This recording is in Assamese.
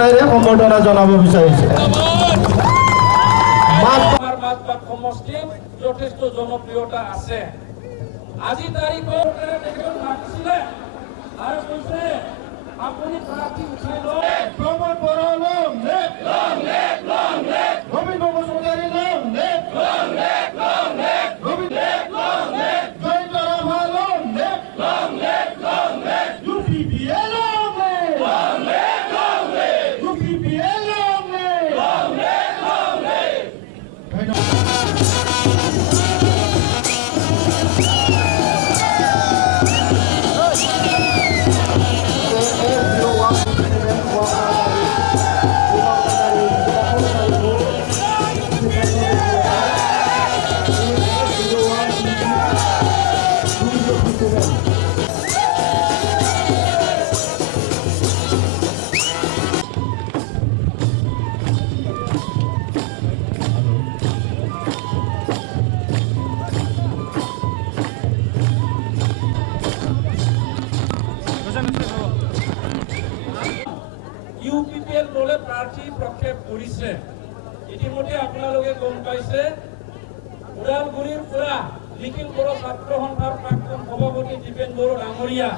ভাৱনাৰে সম্বৰ্ধনা জনাব বিচাৰিছোঁ। মাজবাট সমষ্টিত যথেষ্ট জনপ্ৰিয়তা আছে। আজি তাৰিখত তেখেতক মাতিছিলে আৰু কৈছে আপুনি প্ৰাৰ্থী উঠাই লওক। প্ৰমোদ বৰা লম লেট লম লেট লম লেট ৰবীন্দ্ৰ বসুমতাৰী লম লেট লম লেট লম লেট রবীন্দ্র লম লেট জয়ন্তরাম লম লেট লম লেট লম লেট ইউপিপিএল লম লেট লম লেট লম লেট ইউপিপিএল লম লেট লম লেট লম লেট। ইউপিপিএল দলে প্ৰাৰ্থী প্ৰক্ষেপ কৰিছে। ইতিমধ্যে আপোনালোকে গম পাইছে ওদালগুৰিৰ পৰা লিখিত ছাত্ৰ সন্থাৰ প্ৰাক্তন সভাপতি দীপেন বড়ো ডাঙৰীয়া